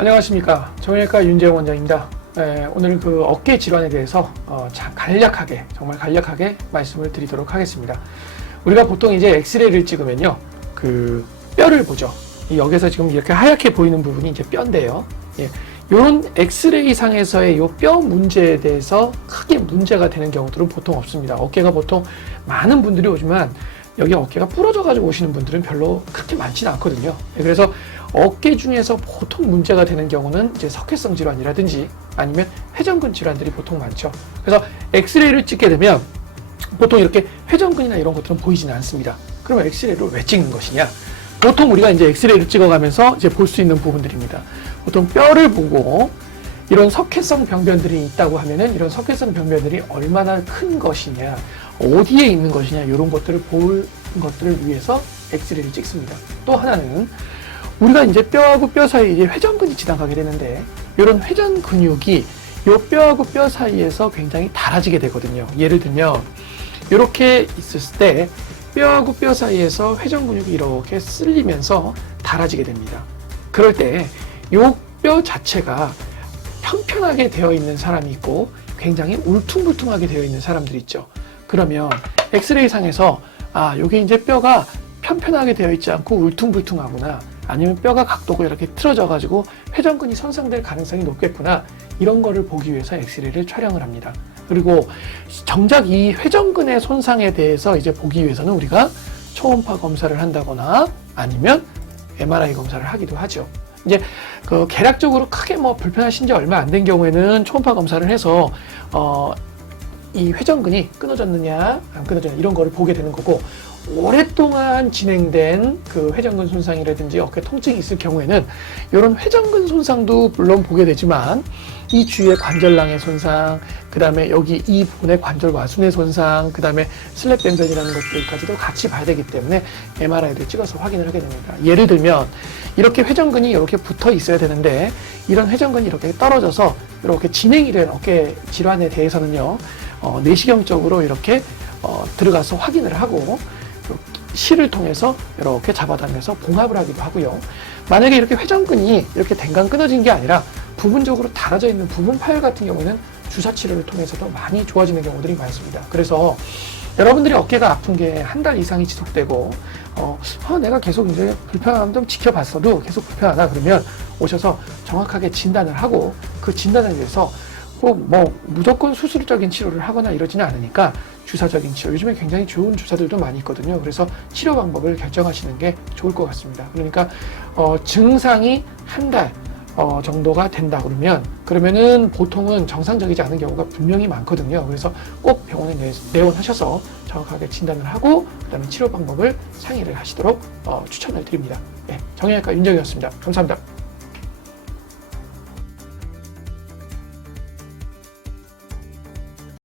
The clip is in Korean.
안녕하십니까. 정형외과 윤재영 원장입니다. 오늘 그 어깨 질환에 대해서 정말 간략하게 말씀을 드리도록 하겠습니다. 우리가 보통 이제 엑스레이를 찍으면요, 그 뼈를 보죠. 여기서 지금 이렇게 하얗게 보이는 부분이 이제 뼈인데요. 이런 엑스레이 상에서의 이 뼈 문제에 대해서 크게 문제가 되는 경우들은 보통 없습니다. 어깨가 보통 많은 분들이 오지만 여기 어깨가 부러져 가지고 오시는 분들은 별로 그렇게 많지는 않거든요. 그래서 어깨 중에서 보통 문제가 되는 경우는 이제 석회성 질환이라든지 아니면 회전근 질환들이 보통 많죠. 그래서 엑스레이를 찍게 되면 보통 이렇게 회전근이나 이런 것들은 보이지는 않습니다. 그러면 엑스레이를 왜 찍는 것이냐? 보통 우리가 이제 엑스레이를 찍어가면서 이제 볼 수 있는 부분들입니다. 보통 뼈를 보고 이런 석회성 병변들이 있다고 하면은 이런 석회성 병변들이 얼마나 큰 것이냐, 어디에 있는 것이냐, 이런 것들을 볼 것들을 위해서 엑스레이를 찍습니다. 또 하나는 우리가 이제 뼈하고 뼈 사이에 회전근이 지나가게 되는데 이런 회전 근육이 이 뼈하고 뼈 사이에서 굉장히 달아지게 되거든요. 예를 들면 이렇게 있을 때 뼈하고 뼈 사이에서 회전 근육이 이렇게 쓸리면서 달아지게 됩니다. 그럴 때 이 뼈 자체가 평평하게 되어 있는 사람이 있고 굉장히 울퉁불퉁하게 되어 있는 사람들이 있죠. 그러면 엑스레이 상에서 이게 이제 뼈가 편편하게 되어 있지 않고 울퉁불퉁하구나, 아니면 뼈가 각도가 이렇게 틀어져 가지고 회전근이 손상될 가능성이 높겠구나, 이런 거를 보기 위해서 엑스레이를 촬영을 합니다. 그리고 정작 이 회전근의 손상에 대해서 이제 보기 위해서는 우리가 초음파 검사를 한다거나 아니면 MRI 검사를 하기도 하죠. 이제 그 계략적으로 크게 뭐 불편하신 지 얼마 안 된 경우에는 초음파 검사를 해서 이 회전근이 끊어졌느냐 안 끊어졌느냐 이런 거를 보게 되는 거고, 오랫동안 진행된 그 회전근 손상이라든지 어깨 통증이 있을 경우에는 이런 회전근 손상도 물론 보게 되지만 이 주위의 관절낭의 손상, 그 다음에 여기 이 부분의 관절 와순의 손상, 그 다음에 슬랩 병변이라는 것들까지도 같이 봐야 되기 때문에 MRI를 찍어서 확인을 하게 됩니다. 예를 들면 이렇게 회전근이 이렇게 붙어 있어야 되는데 이런 회전근이 이렇게 떨어져서 이렇게 진행이 된 어깨 질환에 대해서는요, 내시경적으로 이렇게 들어가서 확인을 하고 실을 통해서 이렇게 잡아다면서 봉합을 하기도 하고요. 만약에 이렇게 회전근이 이렇게 댕강 끊어진 게 아니라 부분적으로 달아져 있는 부분 파열 같은 경우는 주사 치료를 통해서도 많이 좋아지는 경우들이 많습니다. 그래서 여러분들이 어깨가 아픈 게 한 달 이상이 지속되고 내가 계속 이제 불편함 좀 지켜봤어도 계속 불편하다 그러면 오셔서 정확하게 진단을 하고 그 진단을 위해서 꼭 뭐 무조건 수술적인 치료를 하거나 이러지는 않으니까 주사적인 치료, 요즘에 굉장히 좋은 주사들도 많이 있거든요. 그래서 치료 방법을 결정하시는 게 좋을 것 같습니다. 그러니까 증상이 한 달 정도가 된다 그러면은 보통은 정상적이지 않은 경우가 분명히 많거든요. 그래서 꼭 병원에 내원하셔서 정확하게 진단을 하고 그다음에 치료 방법을 상의를 하시도록 추천을 드립니다. 정형외과 윤정이었습니다. 감사합니다.